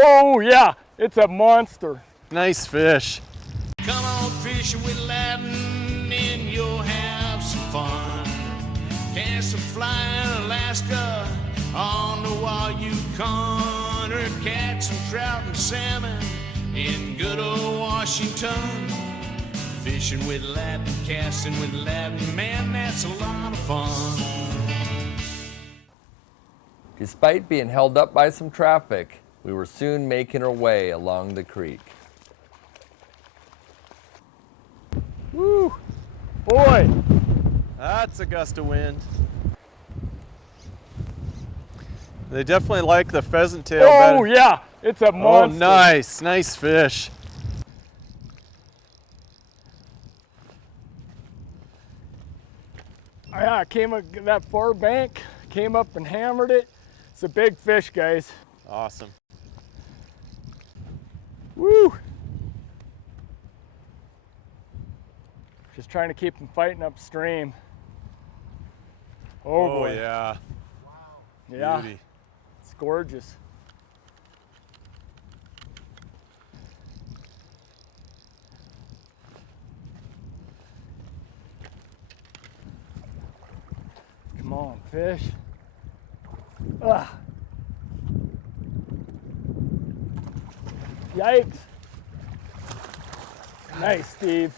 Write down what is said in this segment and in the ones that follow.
Oh yeah, it's a monster. Nice fish. Come on fishing with Ladin and you'll have some fun. Cast a fly in Alaska on the wild Yukon, or catch some trout and salmon in good old Washington. Fishing with Ladin, casting with Ladin, man, that's a lot of fun. Despite being held up by some traffic, we were soon making our way along the creek. Woo! Boy! That's a gust of wind. They definitely like the pheasant tail better. Oh yeah, it's a monster. Oh, nice, nice fish. Yeah, I came up that far bank, came up and hammered it. It's a big fish, guys. Awesome. Woo! Just trying to keep them fighting upstream. Oh boy. Yeah. Yeah, Beauty. it's gorgeous. Come on, fish. Ugh. Yikes. Nice, Steve.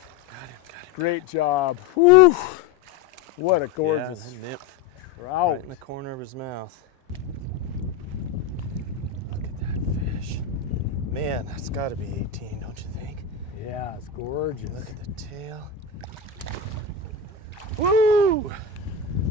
Great job. Whew. What a gorgeous Yeah, nymph trout. right in the corner of his mouth. Look at that fish. Man, that's got to be 18, don't you think? Yeah, it's gorgeous. Look at the tail. Woo!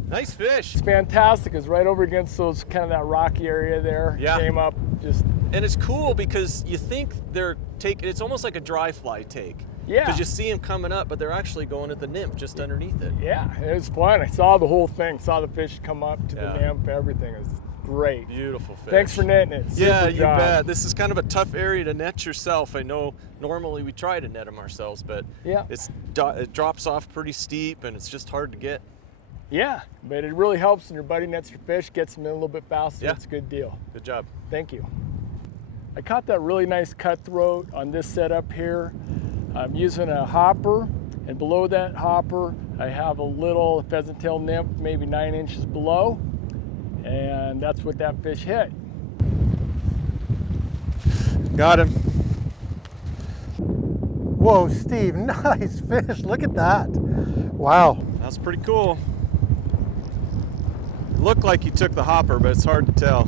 Nice fish. It's fantastic. It's right over against those kind of that rocky area there. Yeah. Came up just. And it's cool because you think they're taking, it's almost like a dry fly take. Yeah. Because you see them coming up, but they're actually going at the nymph just underneath it. Yeah, it was fun. I saw the whole thing. Saw the fish come up to Yeah. the nymph. Everything is great. Beautiful fish. Thanks for netting it. Yeah, Super you job. bet. This is kind of a tough area to net yourself. I know normally we try to net them ourselves, but Yeah. it drops off pretty steep and it's just hard to get. Yeah, but it really helps when your buddy nets your fish, gets them in a little bit faster. Yeah. It's a good deal. Good job. Thank you. I caught that really nice cutthroat on this setup here. I'm using a hopper, and below that hopper, I have a little pheasant tail nymph, maybe 9 inches below, and that's what that fish hit. Got him. Whoa, Steve, nice fish. Look at that. Wow. That's pretty cool. Looked like he took the hopper, but it's hard to tell.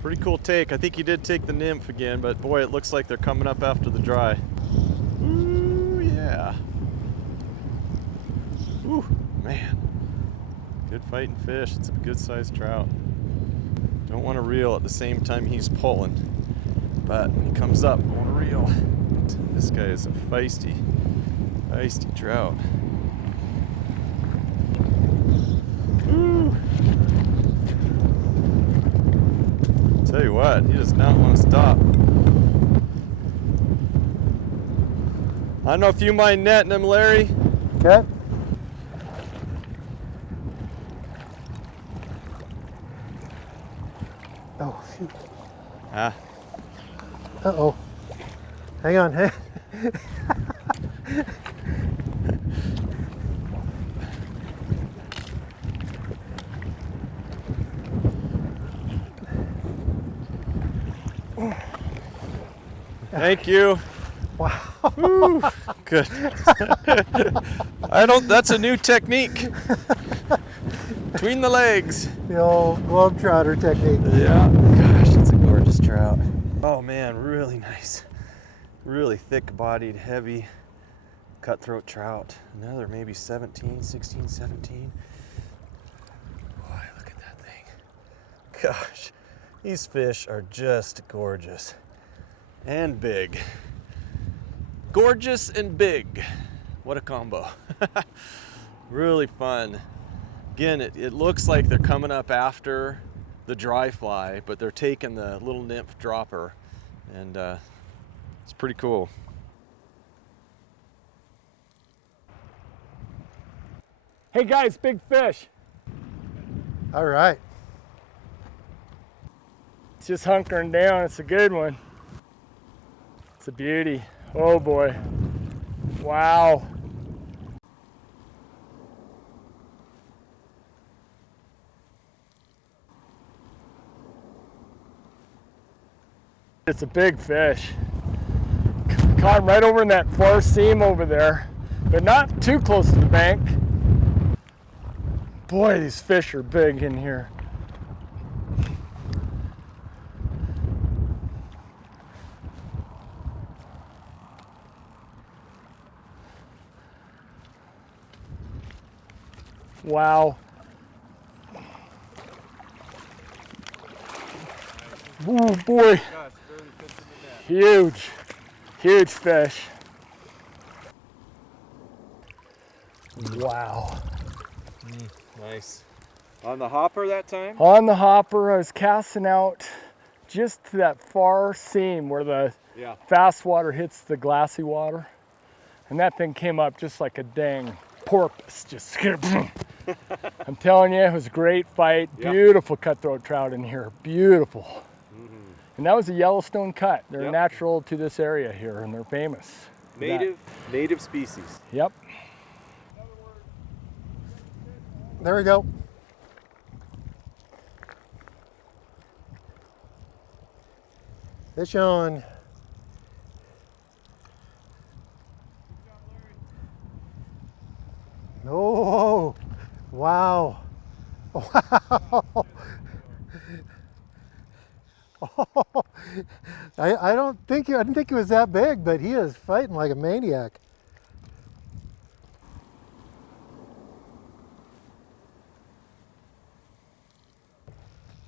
Pretty cool take. I think he did take the nymph again, but boy, it looks like they're coming up after the dry. Ooh, yeah. Ooh, man. Good fighting fish. It's a good sized trout. Don't want to reel at the same time he's pulling, but when he comes up, I want to reel. This guy is a feisty trout. Ooh. Tell you what, he does not want to stop. I don't know if you mind netting him, Larry. Okay. Oh, shoot. Ah, Uh-oh. Hang on. Hey. thank you. Wow. Woo, good. That's a new technique. Between the legs. The old globetrotter technique. Yeah. Gosh, that's a gorgeous trout. Oh man, really nice. Really thick-bodied, heavy cutthroat trout. Another maybe 17, 16, 17. Boy, look at that thing. Gosh, these fish are just gorgeous and big. Gorgeous and big. What a combo. Really fun. Again, it looks like they're coming up after the dry fly, but they're taking the little nymph dropper, and it's pretty cool. Hey guys, big fish. All right. just hunkering down. It's a good one. It's a beauty. Oh boy. Wow. It's a big fish. Caught him right over in that far seam over there, but not too close to the bank. Boy, these fish are big in here. Wow. Oh boy. Huge, huge fish. Wow. Nice. On the hopper that time? On the hopper, I was casting out just to that far seam where the fast water hits the glassy water. And that thing came up just like a dang porpoise. Just I'm telling you, it was a great fight. Yep. Beautiful cutthroat trout in here. Beautiful. And that was a Yellowstone cut. They're natural to this area here, and they're famous. Native species. Yep. There we go. Fish on. Oh, wow. Wow. Oh, I didn't think he was that big, but he is fighting like a maniac.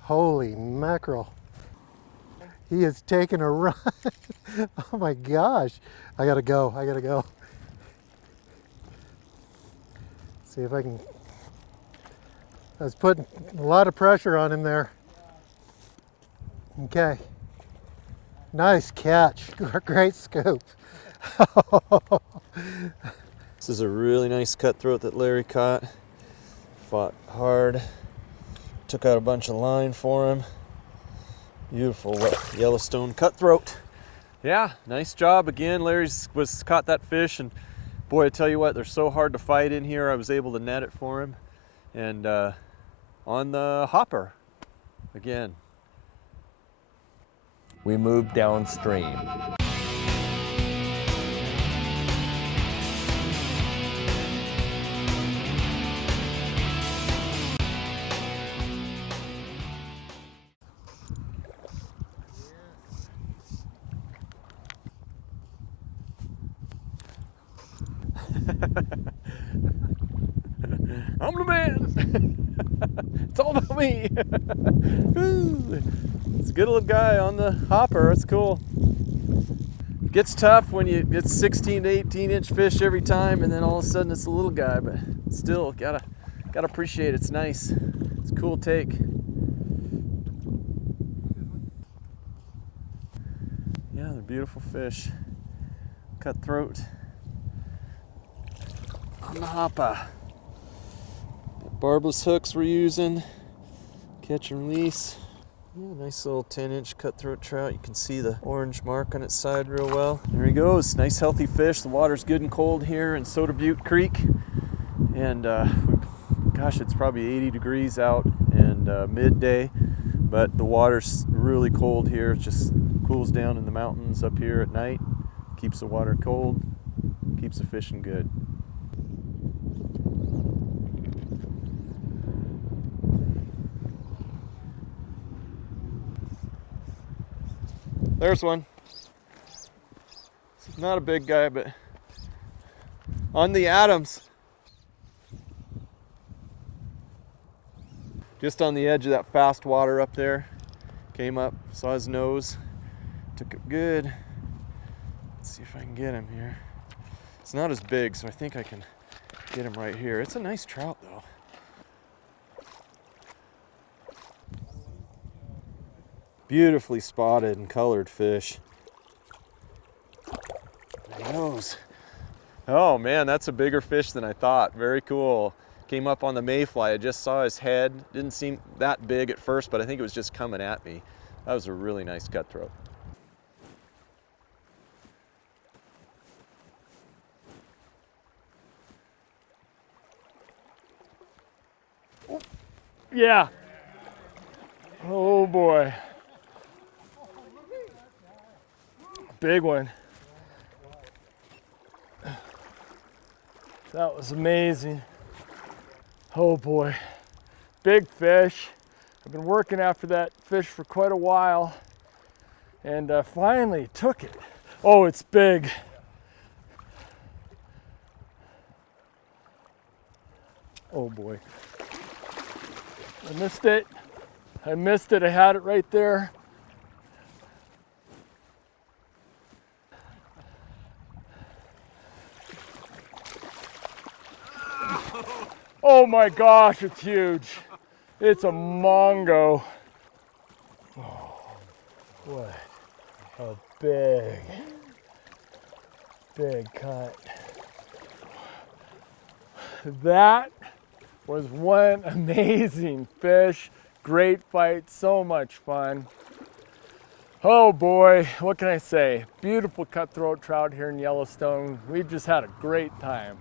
Holy mackerel. He is taking a run. Oh my gosh. I gotta go. See if I can. I was putting a lot of pressure on him there. Okay. Nice catch. Great scoop. This is a really nice cutthroat that Larry caught. Fought hard. Took out a bunch of line for him. Beautiful Yellowstone cutthroat. Yeah, nice job again. Larry's caught that fish, and boy, I tell you what, they're so hard to fight in here. I was able to net it for him, and on the hopper again. We moved downstream. I'm the man. It's all about me. It's a good little guy on the hopper. It's cool. Gets tough when it's 16 to 18 inch fish every time, and then all of a sudden it's a little guy. But still, gotta appreciate it. It's nice. It's a cool take. Yeah, they're beautiful fish. Cutthroat on the hopper. Barbless hooks we're using, catch and release. Yeah, nice little 10-inch cutthroat trout. You can see the orange mark on its side real well. There he goes, nice healthy fish. The water's good and cold here in Soda Butte Creek. And gosh, it's probably 80 degrees out and midday, but the water's really cold here. It just cools down in the mountains up here at night. Keeps the water cold, keeps the fishing good. There's one. Not a big guy, but on the Adams. Just on the edge of that fast water up there. Came up, saw his nose, took it good. Let's see if I can get him here. It's not as big, so I think I can get him right here. It's a nice trout though. Beautifully spotted and colored fish. There he goes. Oh man, that's a bigger fish than I thought. Very cool. Came up on the mayfly. I just saw his head. Didn't seem that big at first, but I think it was just coming at me. That was a really nice cutthroat. Yeah. Oh boy. Big one. That was amazing. Oh boy. Big fish. I've been working after that fish for quite a while and finally took it. Oh, it's big. Oh boy. I missed it. I missed it. I had it right there. Oh my gosh, it's huge. It's a mongo. Oh, what a big cut. That was one amazing fish. Great fight, so much fun. Oh boy, what can I say? Beautiful cutthroat trout here in Yellowstone. We've just had a great time.